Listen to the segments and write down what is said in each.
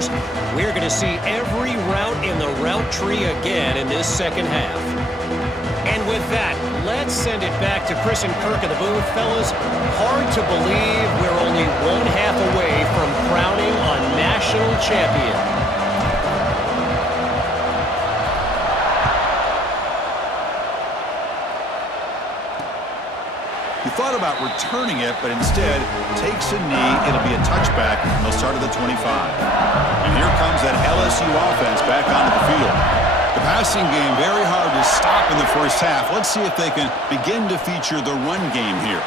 Steelers. We're going to see every route in the route tree again in this second half. And with that, let's send it back to Chris and Kirk in the booth. Fellas, hard to believe we're only one half away from crowning a national champion. He thought about returning it, but instead takes a knee. It'll be a touchback, and they'll start at the 25. And here comes that LSU offense back onto the field. The passing game very hard to stop in the first half. Let's see if they can begin to feature the run game here.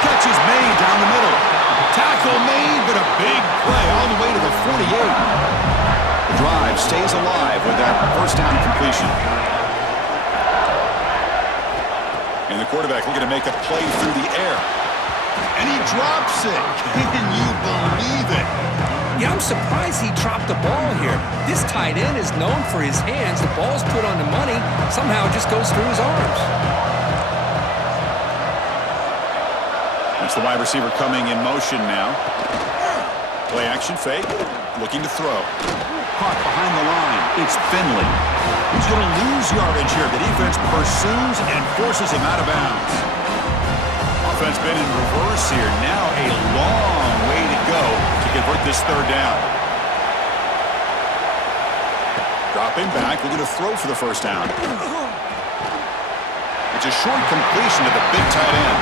Catch is made down the middle. Tackle made, but a big play all the way to the 48. The drive stays alive with that first down completion. And the quarterback looking to make a play through the air. And he drops it. Can you believe it? Yeah, I'm surprised he dropped the ball here. This tight end is known for his hands. The ball's put on the money. Somehow it just goes through his arms. That's the wide receiver coming in motion now. Play action fake. Looking to throw. Caught behind the line. It's Finley. He's going to lose yardage here. The defense pursues and forces him out of bounds. Offense been in reverse here. Now a long way to go to convert this third down. Dropping back, looking to throw for the first down. It's a short completion to the big tight end.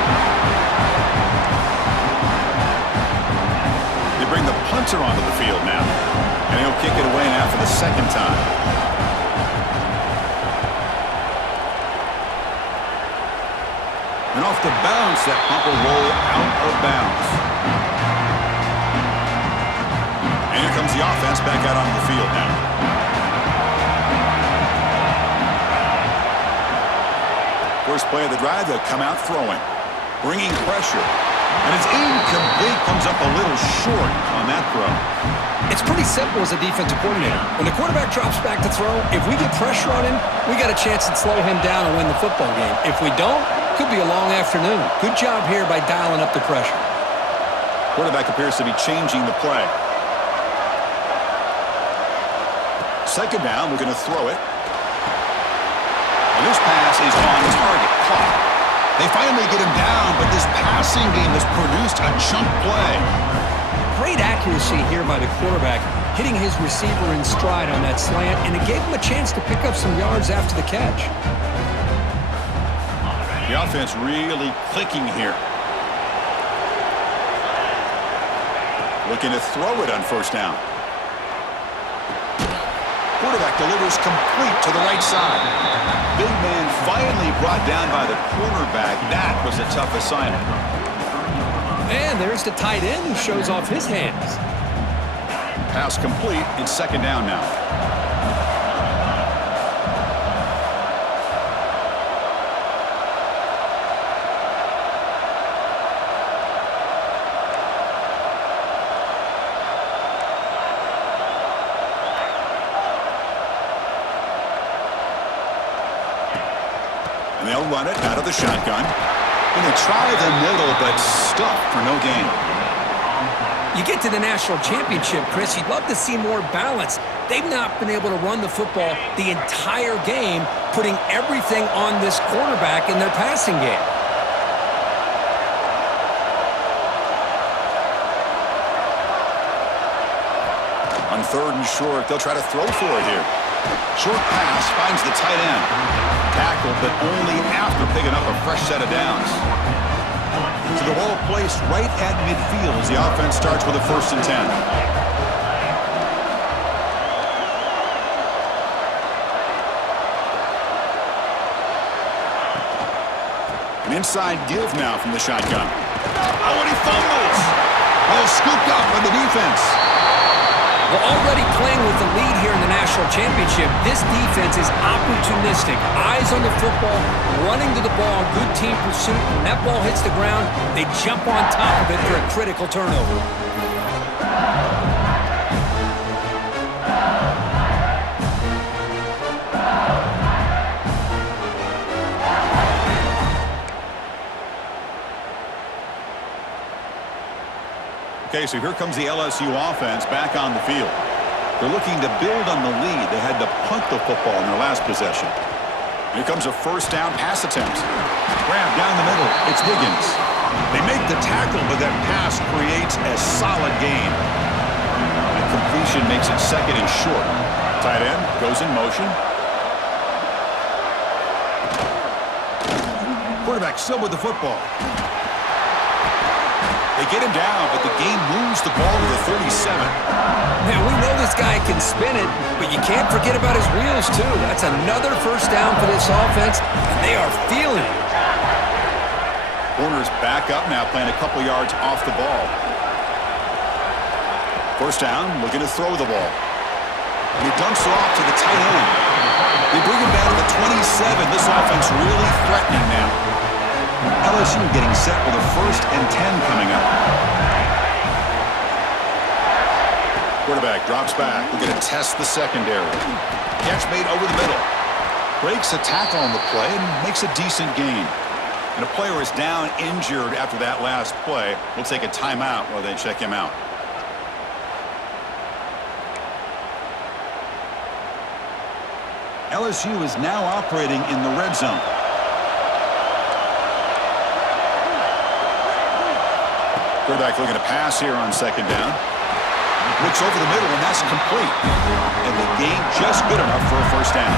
They bring the punter onto the field now. And he'll kick it away now for the second time. And off the bounce, that pump will roll out of bounds. And here comes the offense back out onto the field now. First play of the drive, they'll come out throwing. Bringing pressure. And it's incomplete, comes up a little short on that throw. It's pretty simple as a defensive coordinator. When the quarterback drops back to throw, if we get pressure on him, we got a chance to slow him down and win the football game. If we don't, could be a long afternoon. Good job here by dialing up the pressure. Quarterback appears to be changing the play. Second down, we're going to throw it. And this pass is on target. Caught. They finally get him down, but this passing game has produced a chunk play. Great accuracy here by the quarterback, hitting his receiver in stride on that slant, and it gave him a chance to pick up some yards after the catch. The offense really clicking here. Looking to throw it on first down. Quarterback delivers complete to the right side. Big man finally brought down by the quarterback. That was a tough assignment. And there's the tight end who shows off his hands. Pass complete. It's second down now. And they'll run it out of the shotgun. And they try the middle, but stuffed for no gain. You get to the national championship, Chris, you'd love to see more balance. They've not been able to run the football the entire game, putting everything on this quarterback in their passing game. On third and short, they'll try to throw for it here. Short pass finds the tight end. Tackled, but only after picking up a fresh set of downs. So the ball placed right at midfield as the offense starts with a 1st and 10. An inside give now from the shotgun. Oh, and he fumbles! Well, scooped up by the defense. Well, already playing with the lead here in the national championship, this defense is opportunistic. Eyes on the football, running to the ball, good team pursuit. When that ball hits the ground, they jump on top of it for a critical turnover. Okay, Okay, so here comes the LSU offense back on the field. They're looking to build on the lead. They had to punt the football in their last possession. Here comes a first down pass attempt. Grab down the middle. It's Higgins. They make the tackle, but that pass creates a solid gain. The completion makes it second and short. Tight end goes in motion. Quarterback still with the football. They get him down, but the game moves the ball to the 37. Now, we know this guy can spin it, but you can't forget about his wheels, too. That's another first down for this offense, and they are feeling it. Corner's back up now, playing a couple yards off the ball. First down, looking to throw the ball. He dumps it off to the tight end. They bring him down to the 27. This offense really threatening now. LSU getting set with a 1st and 10 coming up. Quarterback drops back. We're going to test the secondary. Catch made over the middle. Breaks a tackle on the play and makes a decent gain. And a player is down injured after that last play. We'll take a timeout while they check him out. LSU is now operating in the red zone. Quarterback looking to pass here on second down. Looks over the middle, and that's complete. And the game just good enough for a first down.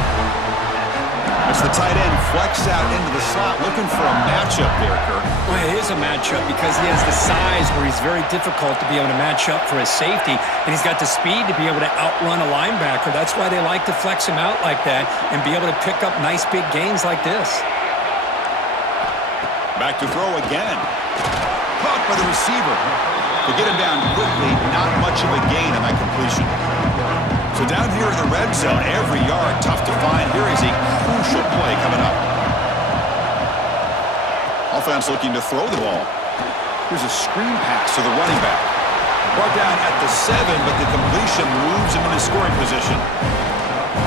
As the tight end flexed out into the slot, looking for a matchup there, Kirk. Well, it is a matchup because he has the size where he's very difficult to be able to match up for his safety, and he's got the speed to be able to outrun a linebacker. That's why they like to flex him out like that and be able to pick up nice big gains like this. Back to throw again. Caught by the receiver. To get him down quickly, not much of a gain on that completion. So down here in the red zone, every yard tough to find. Here is a crucial play coming up. Offense looking to throw the ball. Here's a screen pass to the running back. Brought down at the 7, but the completion moves him into scoring position.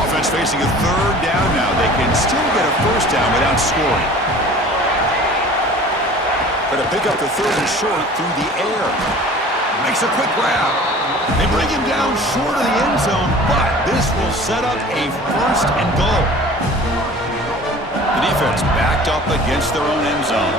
Offense facing a 3rd down now. They can still get a first down without scoring. But to pick up the 3rd and short through the air. Makes a quick grab. They bring him down short of the end zone, but this will set up a 1st and goal. The defense backed up against their own end zone.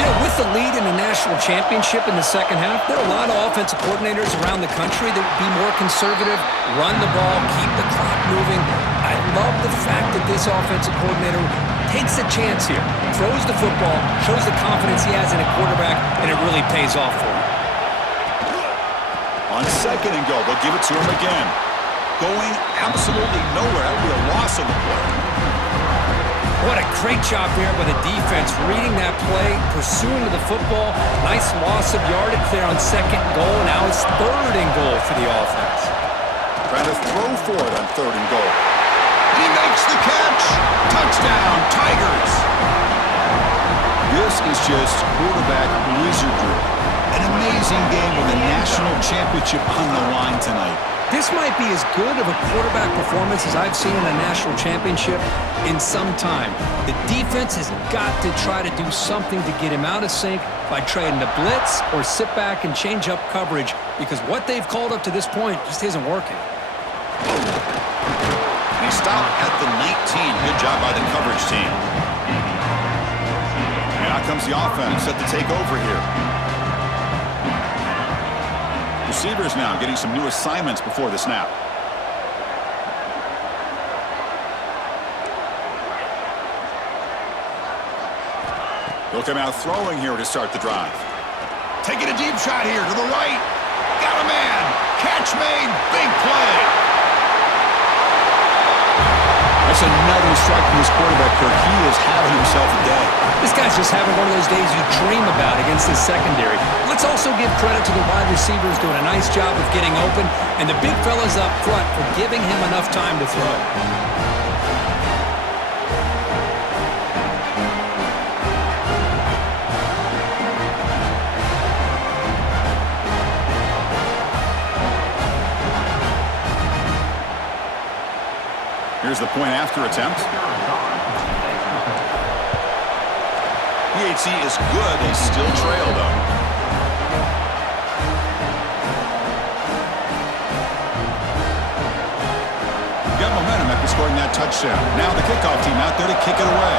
You know, with the lead in the national championship in the second half, there are a lot of offensive coordinators around the country that would be more conservative, run the ball, keep the clock moving. I love the fact that this offensive coordinator takes a chance here, throws the football, shows the confidence he has in a quarterback, and it really pays off for him. On second and goal, they'll give it to him again. Going absolutely nowhere. That would be a loss of the play. What a great job there by the defense, reading that play, pursuing the football. Nice loss of yardage there on second and goal. Now it's 3rd and goal for the offense. Trying to throw for it on 3rd and goal. He makes the catch. Touchdown, Tigers. This is just quarterback wizardry. An amazing game with a national championship on the line tonight. This might be as good of a quarterback performance as I've seen in a national championship in some time. The defense has got to try to do something to get him out of sync by trying to blitz or sit back and change up coverage because what they've called up to this point just isn't working. He stopped at the 19. Good job by the coverage team. And out comes the offense set to take over here. Receivers now getting some new assignments before the snap. They'll come out throwing here to start the drive. Taking a deep shot here to the right. Got a man. Catch made. Big play. That's another strike from this quarterback, Kirk. He is having himself a day. This guy's just having one of those days you dream about against this secondary. Let's also give credit to the wide receivers doing a nice job of getting open, and the big fellas up front for giving him enough time to throw. Here's the point after attempt. PAT is good. They still trail, though. got momentum after scoring that touchdown. Now the kickoff team out there to kick it away.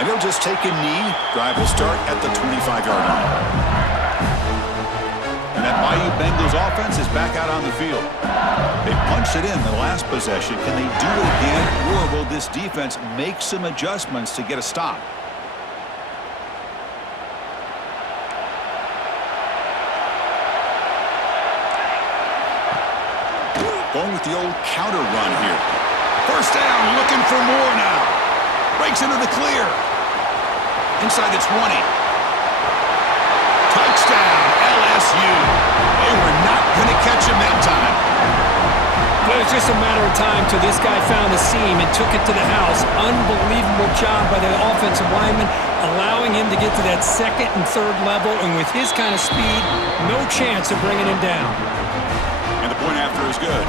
And he'll just take a knee. Drive will start at the 25-yard line. And that Bayou Bengals offense is back out on the field. They punched it in the last possession. Can they do it again, or will this defense make some adjustments to get a stop? Going with the old counter run here. First down, looking for more now. Breaks into the clear. Inside the 20. Touchdown, LSU. They were not going to catch him that time. Well, it was just a matter of time till this guy found the seam and took it to the house. Unbelievable job by the offensive lineman, allowing him to get to that second and third level. And with his kind of speed, no chance of bringing him down. And the point after is good.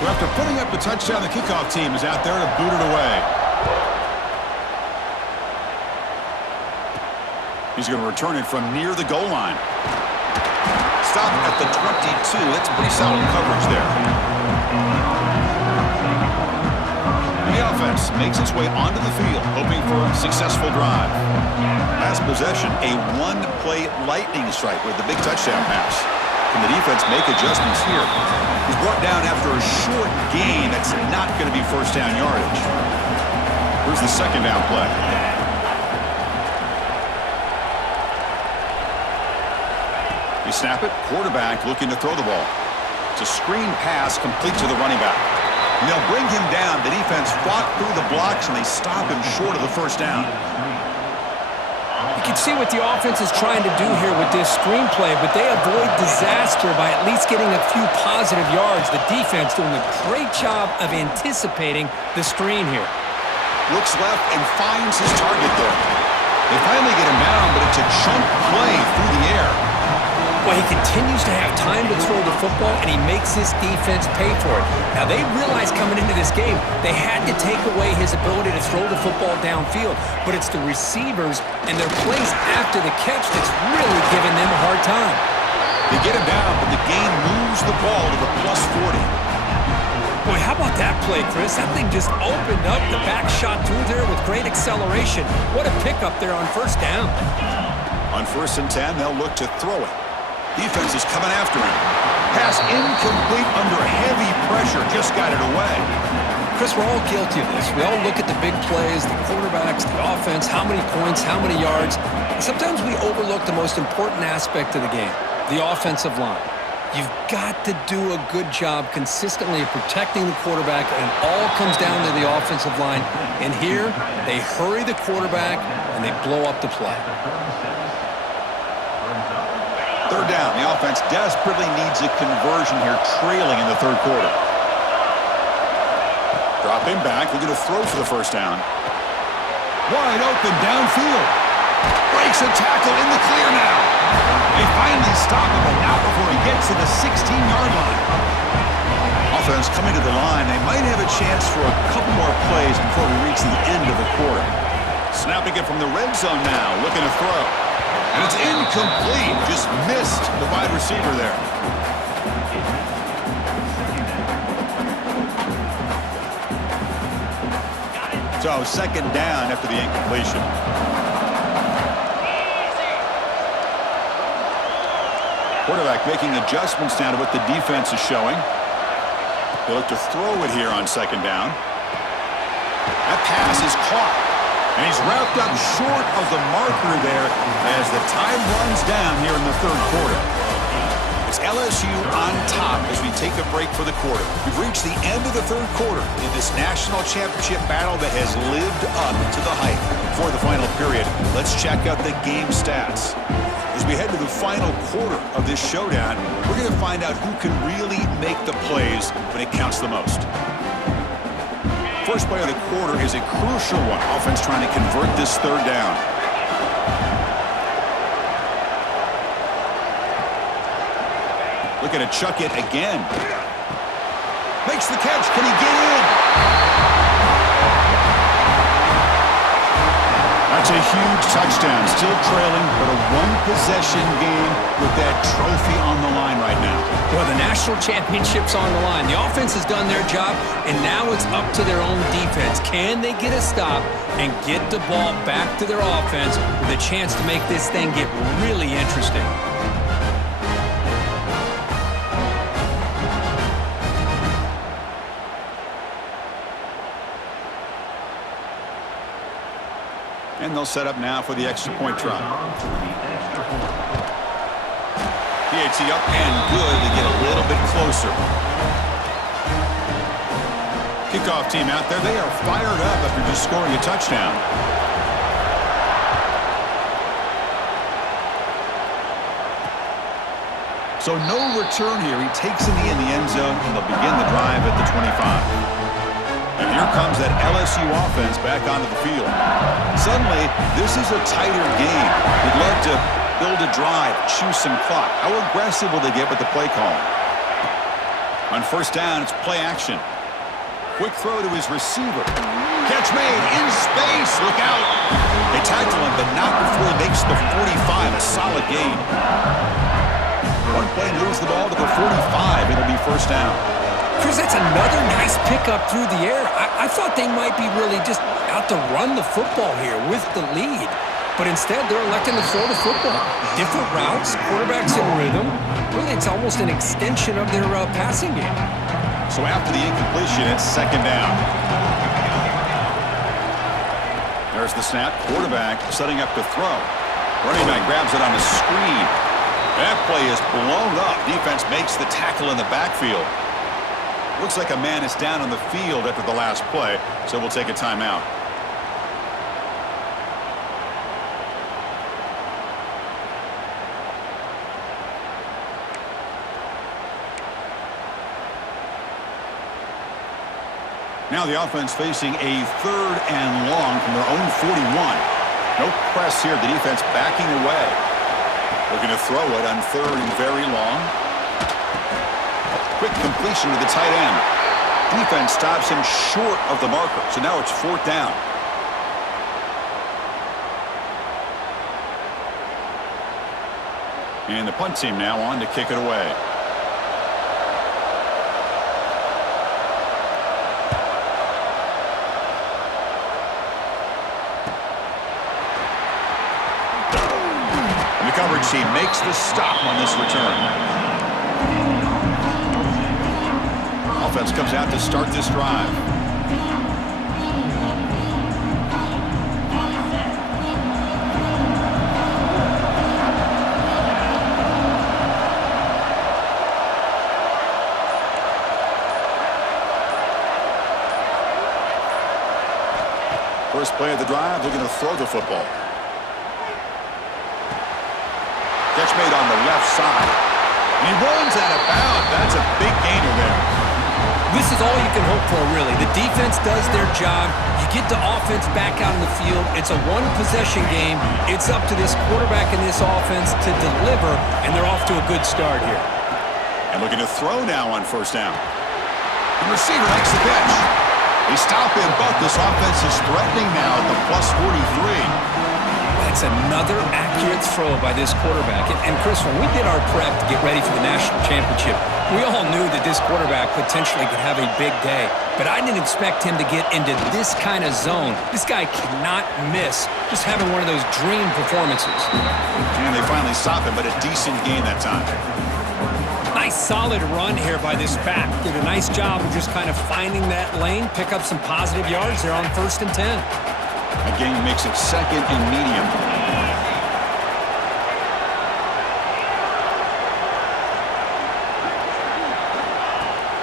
So after putting up the touchdown, the kickoff team is out there to boot it away. He's going to return it from near the goal line. Stop at the 22. That's pretty solid coverage there. The offense makes its way onto the field, hoping for a successful drive. Last possession, a one-play lightning strike with the big touchdown pass. Can the defense make adjustments here? He's brought down after a short gain. That's not going to be first down yardage. Here's the second down play. They snap it. Quarterback looking to throw the ball. It's a screen pass complete to the running back. And they'll bring him down. The defense fought through the blocks, and they stop him short of the first down. You can see what the offense is trying to do here with this screenplay, but they avoid disaster by at least getting a few positive yards. The defense doing a great job of anticipating the screen here. Looks left and finds his target there. They finally get him down, but it's a chunk play through the air. Well, he continues to have time to throw the football, and he makes this defense pay for it. Now, they realized coming into this game they had to take away his ability to throw the football downfield, but it's the receivers and their plays after the catch that's really giving them a hard time. They get him down, but the game moves the ball to the plus 40. Boy, how about that play, Chris? That thing just opened up the back shot through there with great acceleration. What a pickup there on first down. On 1st and 10, they'll look to throw it. Defense is coming after him. Pass incomplete under heavy pressure. Just got it away. Chris, we're all guilty of this. We all look at the big plays, the quarterbacks, the offense, how many points, how many yards. Sometimes we overlook the most important aspect of the game, the offensive line. You've got to do a good job consistently of protecting the quarterback, and it all comes down to the offensive line. And here, they hurry the quarterback, and they blow up the play. Third down. The offense desperately needs a conversion here, trailing in the third quarter. Drop him back. Looking to throw for the first down. Wide open downfield. Breaks a tackle in the clear now. They finally stop him, but not before he gets to the 16-yard line. Offense coming to the line. They might have a chance for a couple more plays before we reach the end of the quarter. Snapping it from the red zone now. Looking to throw. And it's incomplete. Just missed the wide receiver there. So second down after the incompletion. Quarterback making adjustments now to what the defense is showing. They look to throw it here on second down. That pass is caught. And he's wrapped up short of the marker there as the time runs down here in the third quarter. It's LSU on top as we take a break for the quarter. We've reached the end of the third quarter in this national championship battle that has lived up to the hype. For the final period, let's check out the game stats. As we head to the final quarter of this showdown, we're going to find out who can really make the plays when it counts the most. First play of the quarter is a crucial one. Offense trying to convert this third down. Looking to chuck it again. Makes the catch. Can he get in? That It's a huge touchdown, still trailing, but a one-possession game with that trophy on the line right now. Well, the national championship's on the line. The offense has done their job, and now it's up to their own defense. Can they get a stop and get the ball back to their offense with a chance to make this thing get really interesting? And they'll set up now for the extra point try. PAT up and good to get a little bit closer. Kickoff team out there. They are fired up after just scoring a touchdown. So no return here. He takes a knee in the end zone, and they'll begin the drive at the 25. And here comes that LSU offense back onto the field. Suddenly, this is a tighter game. They'd love to build a drive, choose some clock. How aggressive will they get with the play call? On first down, it's play action. Quick throw to his receiver. Catch made in space. Look out. They tackle him, but not before he makes the 45. A solid gain. One play and lose the ball to the 45. It'll be first down. Chris, that's another nice pickup through the air. I thought they might be really just out to run the football here with the lead. But instead, they're electing to throw the football. Different routes, quarterbacks in rhythm. Really, it's almost an extension of their passing game. So after the incompletion, it's second down. There's the snap. Quarterback setting up to throw. Running back grabs it on a screen. That play is blown up. Defense makes the tackle in the backfield. Looks like a man is down on the field after the last play, so we'll take a timeout. Now the offense facing a third and long from their own 41. No press here. The defense backing away. Looking to throw it on third and very long. Quick completion to the tight end. Defense stops him short of the marker, so now it's fourth down. And the punt team now on to kick it away. And the coverage team makes the stop on this return. Offense comes out to start this drive. First play of the drive, they're going to throw the football. Catch made on the left side. And he runs out of bounds. That's a big gainer there. This is all you can hope for, really. The defense does their job. You get the offense back out in the field. It's a one-possession game. It's up to this quarterback and this offense to deliver, and they're off to a good start here. And looking to throw now on first down. The receiver makes the catch. They stop him, but this offense is threatening now at the plus 43. That's another accurate throw by this quarterback. And Chris, when we did our prep to get ready for the national championship, we all knew that this quarterback potentially could have a big day. But I didn't expect him to get into this kind of zone. This guy cannot miss just having one of those dream performances. And they finally stop him, but a decent gain that time. Nice solid run here by this back. Did a nice job of just kind of finding that lane, pick up some positive yards there on 1st and 10. That gain makes it second and medium.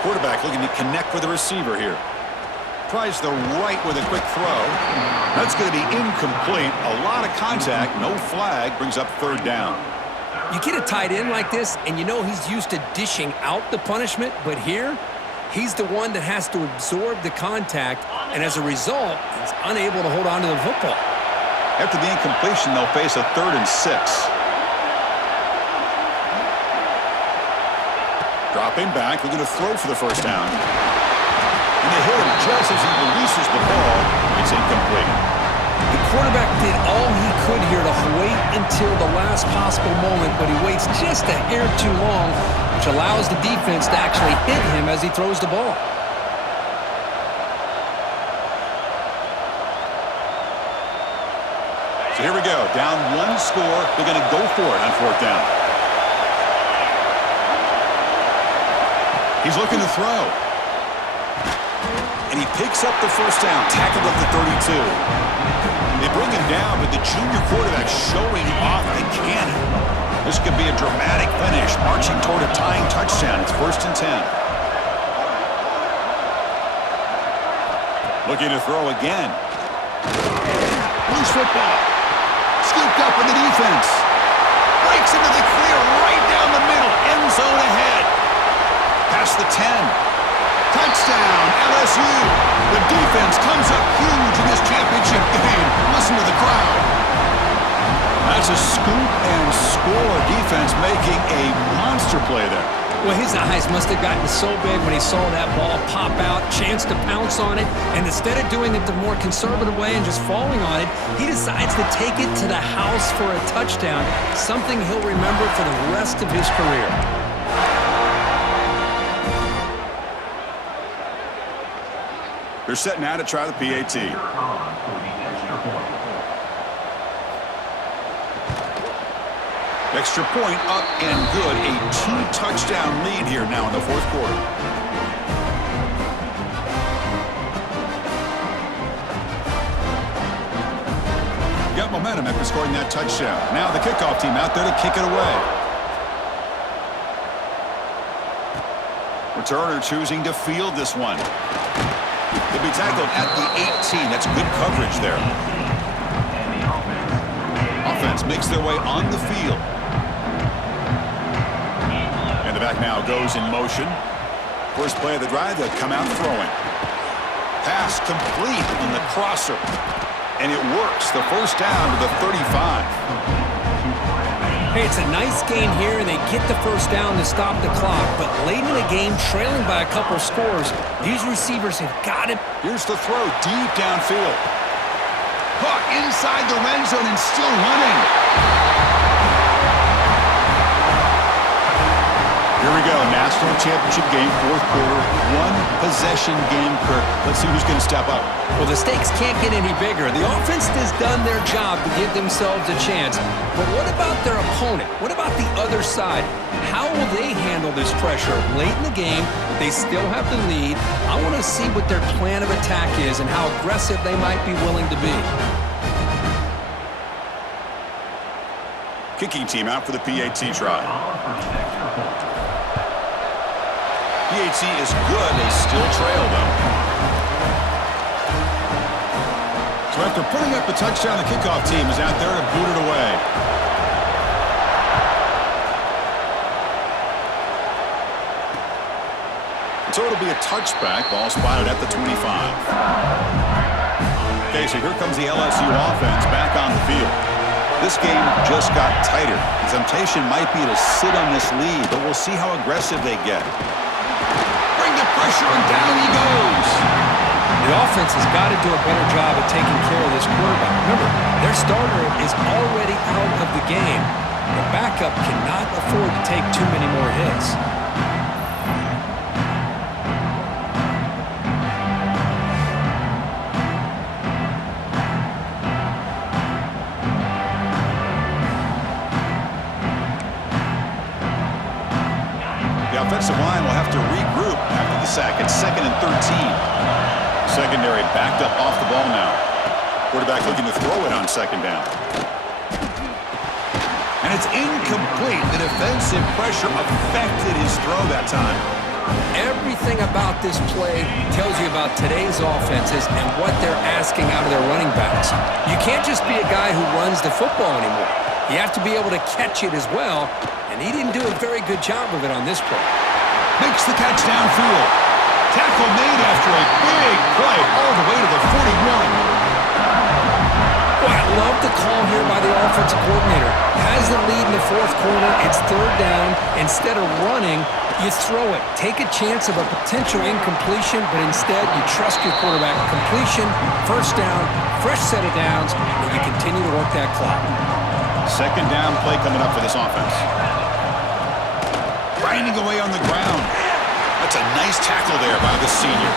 Quarterback looking to connect with the receiver here. Tries the right with a quick throw. That's going to be incomplete. A lot of contact, no flag, brings up third down. You get a tight end like this, and you know he's used to dishing out the punishment, but here, he's the one that has to absorb the contact, and as a result, he's unable to hold on to the football. After the incompletion, they'll face a 3rd and 6. Dropping back, looking to throw for the first down. And they hit him just as he releases the ball. It's incomplete. The quarterback did all he could here to wait until the last possible moment, but he waits just a hair too long, which allows the defense to actually hit him as he throws the ball. So here we go. Down one score. They're going to go for it on fourth down. He's looking to throw. And he picks up the first down. Tackled at the 32. They bring him down, but the junior quarterback showing off the cannon. This could be a dramatic finish, marching toward a tying touchdown. It's 1st and 10. Looking to throw again. Loose football. Scooped up in the defense. Breaks into the clear right down the middle. End zone ahead. Past the 10. Touchdown, LSU. The defense comes up huge in this championship game. Listen to the crowd. That's a scoop and score defense making a monster play there. Well, his eyes must have gotten so big when he saw that ball pop out, chance to pounce on it, and instead of doing it the more conservative way and just falling on it, he decides to take it to the house for a touchdown, something he'll remember for the rest of his career. They're set now to try the PAT. Extra point up and good. A 2-touchdown lead here now in the fourth quarter. Got momentum after scoring that touchdown. Now the kickoff team out there to kick it away. Returner choosing to field this one. He'll be tackled at the 18. That's good coverage there. Offense makes their way on the field. And the back now goes in motion. First play of the drive, they'll come out throwing. Pass complete on the crosser. And it works. The first down to the 35. Hey, it's a nice gain here, and they get the first down to stop the clock. But late in the game, trailing by a couple scores, these receivers have got it. Here's the throw deep downfield. Caught inside the red zone and still running. Here we go. National championship game, fourth quarter. One possession game, Kirk. Let's see who's going to step up. Well, the stakes can't get any bigger. The offense has done their job to give themselves a chance. But what about their opponent? What about the other side? How will they handle this pressure? Late in the game, they still have the lead. I want to see what their plan of attack is and how aggressive they might be willing to be. Kicking team out for the PAT try. PAT is good. They still trail, though. So after putting up a touchdown, the kickoff team is out there to boot it away. So it'll be a touchback. Ball spotted at the 25. Okay, so here comes the LSU offense back on the field. This game just got tighter. The temptation might be to sit on this lead, but we'll see how aggressive they get. Bring the pressure, and down he goes. The offense has got to do a better job of taking care of this quarterback. Remember, their starter is already out of the game. The backup cannot afford to take too many more hits. The offensive line will have to regroup after the sack. It's 2nd and 13. Secondary backed up off the ball now. Quarterback looking to throw it on 2nd down. And it's incomplete. The defensive pressure affected his throw that time. Everything about this play tells you about today's offenses and what they're asking out of their running backs. You can't just be a guy who runs the football anymore. You have to be able to catch it as well, and he didn't do a very good job of it on this play. Makes the catch downfield. Tackle made after a big play all the way to the 41. Well, I love the call here by the offensive coordinator. Has the lead in the fourth quarter. It's third down. Instead of running, you throw it. Take a chance of a potential incompletion, but instead you trust your quarterback. Completion, first down, fresh set of downs, and you continue to work that clock. Second down play coming up for this offense. Grinding away on the ground. That's a nice tackle there by the senior.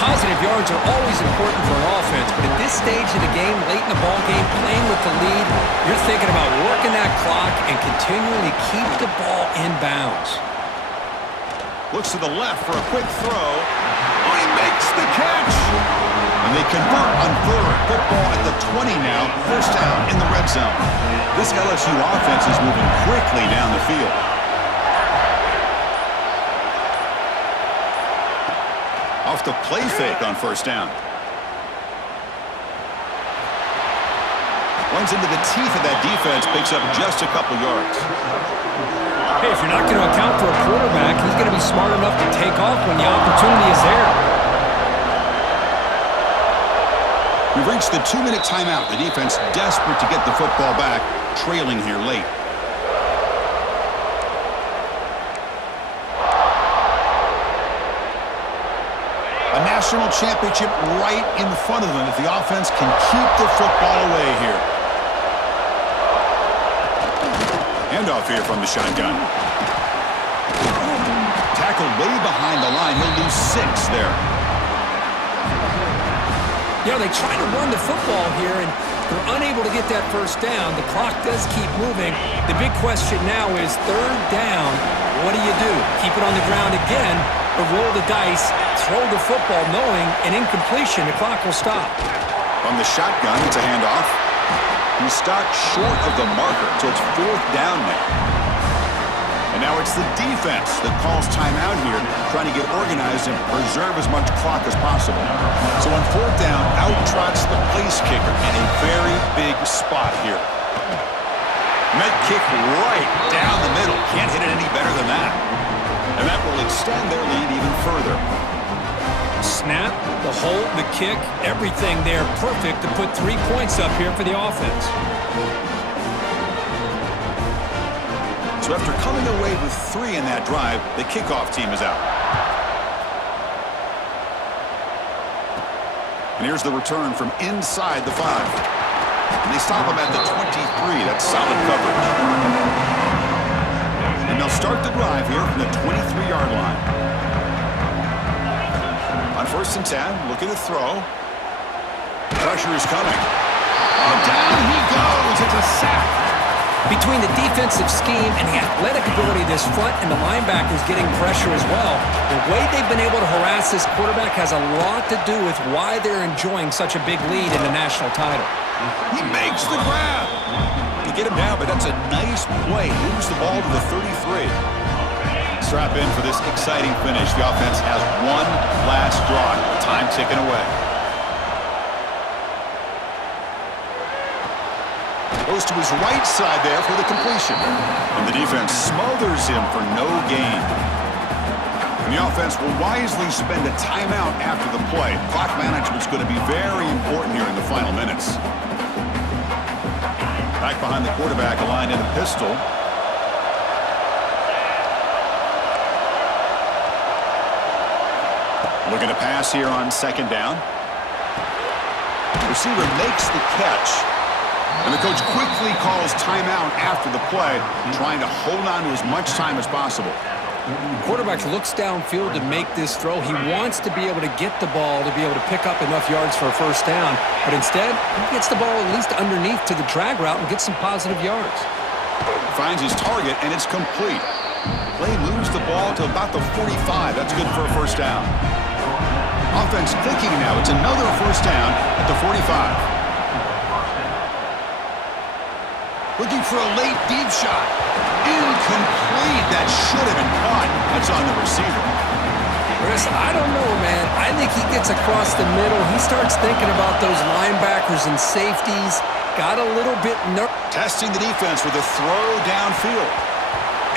Positive yards are always important for an offense, but at this stage of the game, late in the ball game, playing with the lead, you're thinking about working that clock and continuing to keep the ball in bounds. Looks to the left for a quick throw. Oh, he makes the catch. And they convert on third. Football at the 20 now. First down in the red zone. This LSU offense is moving quickly down the field. Off the play fake on first down. Runs into the teeth of that defense, picks up just a couple yards. Hey, if you're not going to account for a quarterback, he's going to be smart enough to take off when the opportunity is there. We've reached the 2-minute timeout. The defense desperate to get the football back, trailing here late. A national championship right in front of them if the offense can keep the football away here. Handoff here from the shotgun. Tackled way behind the line. He'll lose 6 there. You know, they try to run the football here, and they're unable to get that first down. The clock does keep moving. The big question now is third down. What do you do? Keep it on the ground again, or roll the dice, throw the football knowing an incompletion, the clock will stop. From the shotgun, it's a handoff. He stopped short of the marker, so it's fourth down now. And now it's the defense that calls timeout here, trying to get organized and preserve as much clock as possible. So on fourth down, out trots the place kicker in a very big spot here. Met kick right down the middle. Can't hit it any better than that. And that will extend their lead even further. Snap, the hold, the kick, everything there perfect to put 3 points up here for the offense. So after coming away with 3 in that drive, the kickoff team is out. And here's the return from inside the 5. And they stop him at the 23. That's solid coverage. And they'll start the drive here from the 23-yard line. On first and 10, look at the throw. Pressure is coming. And down he goes. It's a sack. Between the defensive scheme and the athletic ability of this front and the linebackers getting pressure as well, the way they've been able to harass this quarterback has a lot to do with why they're enjoying such a big lead in the national title. He makes the grab. To get him down, but that's a nice play. Moves the ball to the 33. Strap in for this exciting finish. The offense has one last drive. Time ticking away. Goes to his right side there for the completion. And the defense smothers him for no gain. And the offense will wisely spend a timeout after the play. Clock management's going to be very important here in the final minutes. Back behind the quarterback, aligned in a pistol. Looking to pass here on second down. The receiver makes the catch. And the coach quickly calls timeout after the play, trying to hold on to as much time as possible. The quarterback looks downfield to make this throw. He wants to be able to get the ball to be able to pick up enough yards for a first down. But instead, he gets the ball at least underneath to the drag route and gets some positive yards. Finds his target, and it's complete. Play moves the ball to about the 45. That's good for a first down. Offense clicking now. It's another first down at the 45. Looking for a late deep shot. Incomplete. That should have been caught. That's on the receiver. Chris, I don't know, man. I think he gets across the middle. He starts thinking about those linebackers and safeties. Got a little bit nervous. Testing the defense with a throw downfield.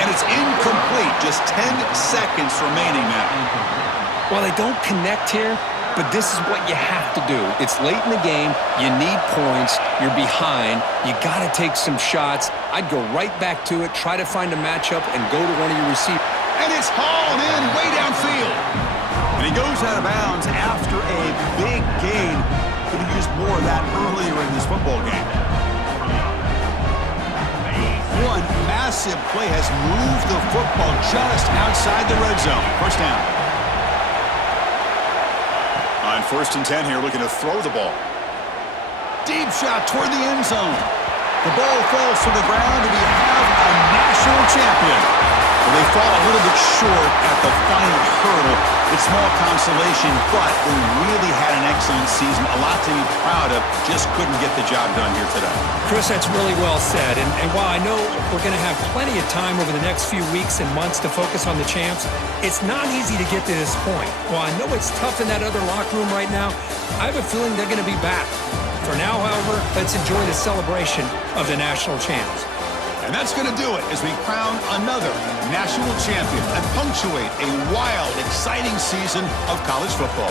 And it's incomplete. Just 10 seconds remaining now. Well, they don't connect here. but this is what you have to do. It's late in the game. You need points. You're behind. You got to take some shots. I'd go right back to it, try to find a matchup, and go to one of your receivers. And it's hauled in way downfield. And he goes out of bounds after a big gain. Could have used more of that earlier in this football game. One massive play has moved the football just outside the red zone. First down. On 1st and 10 here, looking to throw the ball. Deep shot toward the end zone. The ball falls to the ground, and we have a national champion. Well, they fall a little bit short at the final hurdle. It's small consolation, but they really had an excellent season. A lot to be proud of. Just couldn't get the job done here today. Chris, that's really well said. And while I know we're going to have plenty of time over the next few weeks and months to focus on the champs, it's not easy to get to this point. While I know it's tough in that other locker room right now, I have a feeling they're going to be back. For now, however, let's enjoy the celebration of the national champs. And that's going to do it as we crown another national champion and punctuate a wild, exciting season of college football.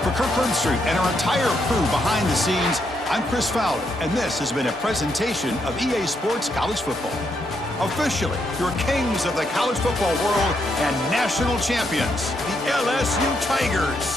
For Kirk Herbstreit and our entire crew behind the scenes, I'm Chris Fowler, and this has been a presentation of EA Sports College Football. Officially, your kings of the college football world and national champions, the LSU Tigers.